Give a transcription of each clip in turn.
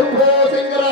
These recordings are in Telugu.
శంభో శంకర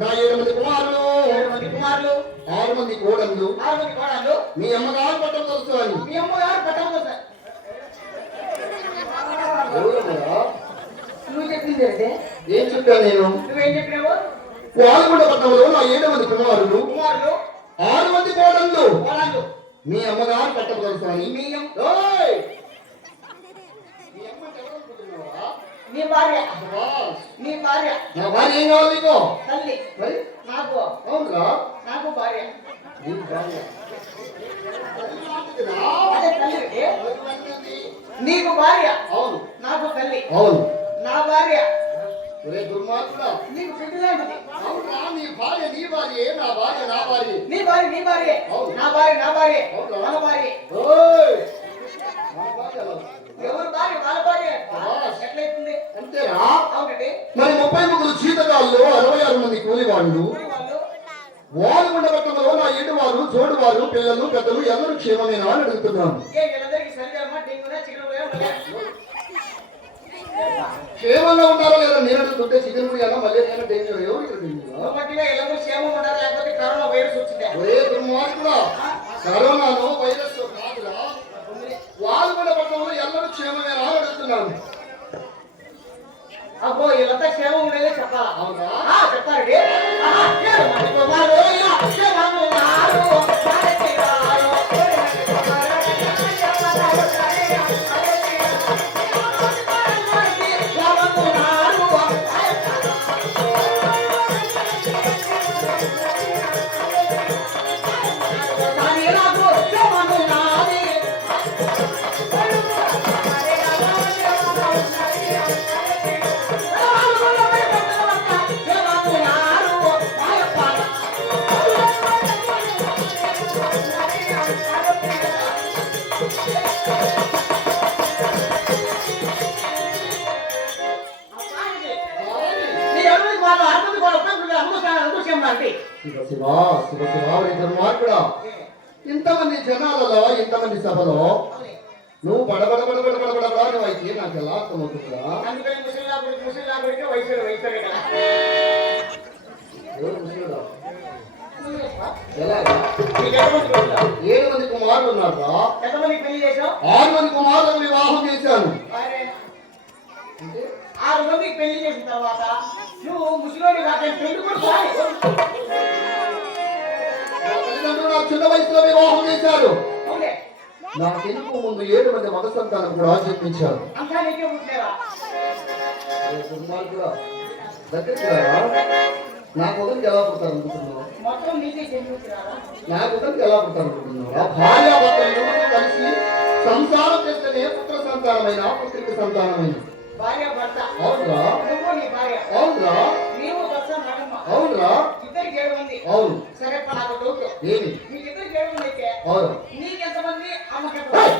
నా 7 మంది కుమారులు 6 మంది కోడళ్ళు మీ అమ్మగారు పట్టం వస్తాను. మీ అమ్మగారు పట్టం వస్తాను. నువ్వు చెప్పింది ఏం చెప్పాను నేను? నువ్వేం చెప్పినావు? పాల్గొండ పట్టణంలో నా 7 మంది కుమారులు 6 మంది కోడళ్ళు మీ అమ్మగారు పట్టం వస్తాను. నీ భార్య నా భార్య ఏం కావాలి నీకు? తల్లి మరి నాకు అవునురా నాకు భార్య నీకు భార్య అవును నాకు తల్లి అవును నా భార్య దుర్మార్గుడా నీకు పెట్టిలాంటిది అవునా? నీ భార్య నా భార్య నా భార్య నీ భార్య నా భార్య మన భార్య ఎవరు భార్య వాళ్ళ భార్య ఎట్లయితుంది అంతేనా? అవునండి. మరి 33 జీతగాళ్ళు 66 మంది కూలి వాళ్ళు వాలుగుండ పట్టణంలో నా ఇంటి వారు జోడు వారు పిల్లలు పెద్దలు ఎవరు క్షేమమేనా అని అడుగుతున్నాను. క్షేమంగా ఉండాలో లేదా నేను అడుగుతుంటే చికెన్ గురియాలా మలేరియా డెంగ్యూ ఎవరు కరోనా వైరస్ వచ్చింది. కరోనాను వైరస్ కాదురా వాలుగుండ పట్టణంలో ఎవరు క్షేమమేనా అని అడుగుతున్నాను. చెప్పండి. అబ్బో వీళ్ళంతా క్షేమం ఉండేదే చెప్పాలా? అవునా? చెప్తారండి. ఏమండి కుమారు, క్షేమం ఉన్నారు, భారతీయురాలు. శివ శివ శివ శివ దుర్మార్గుడా, ఇంతమంది జనాలలో ఇంతమంది సభలో నువ్వు బడబడ బడబడ బడబడ నువ్వు అయితే నాకు ఎలా అర్థమవుతుందా? ఎవరు ముసలిడా? ఎలాగా? 7 మంది కుమారులు ఉన్నారా? 6 మంది కుమారులకు వివాహం చేశాను. 6 మందికి పెళ్లి చేసిన తర్వాత నువ్వు ముసలోడి వాటిని పెళ్లి కూడా తల్లిదండ్రులు నాకు చిన్న వయసులో వివాహం చేశారు. నాకెందుకు ముందు 7 మంది మగ సంతానం కూడా జన్మించారు. అంతా నీకే పుట్టారా? దగ్గరికి రారా? నాకు ఒకరికి ఎలా పుడతారు అనుకుంటున్నావు? మొత్తం నీకే జన్మించారా? నాకు ఒకరికి ఎలా పుడతారు అనుకుంటున్నావు? భార్యాభర్తలు కలిసి సంసారం చేస్తేనే పుత్ర సంతానమైన పుత్రిక సంతానమైన. భార్య భర్త. అవునురా? నువ్వు నీ భార్య. అవునురా? నీవు భర్త నడమ్మ. అవునురా? ఇద్దరికి 7 మంది. అవును. సరే నాకు డౌట్. ఏమి? నీకు ఇద్దరికి 7 మంది అయితే అవును. నీకెంతమంది? అమ్మకెంతమంది?